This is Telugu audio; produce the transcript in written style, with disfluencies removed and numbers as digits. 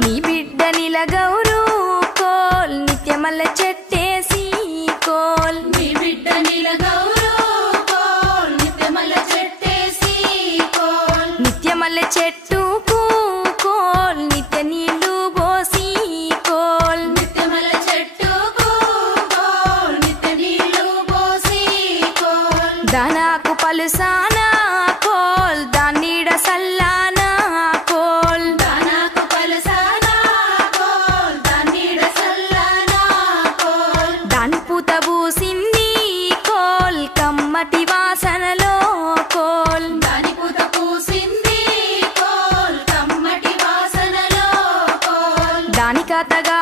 నీ బిడ్డ నీల గౌరు కోల్ నిత్యమల్ల చెట్టేసి కోల్ నీ బిడ్డ నీల గౌరు కోల్ నిత్యమల్ల చెట్టేసి కోల్ నిత్యమల్ల చెట్టుకు కోల్ నిత్య నీళ్లు పోసి కోల్ నిత్యమల్ల చెట్టుకు కోల్ నిత్య నీళ్లు పోసి కోల్ దానాకు పలుసానా కోల్ దాన్నీడ సల్లానా కోల్ దానాకు పలసానా కోల్ దాన్నీడ సల్లానా కోల్ దాని పూత పూసింది కోల్ కమ్మటి వాసనలో కోల్ దాని పూత పూసింది కోల్ కమ్మటి వాసనలో కోల్ దాని కథగా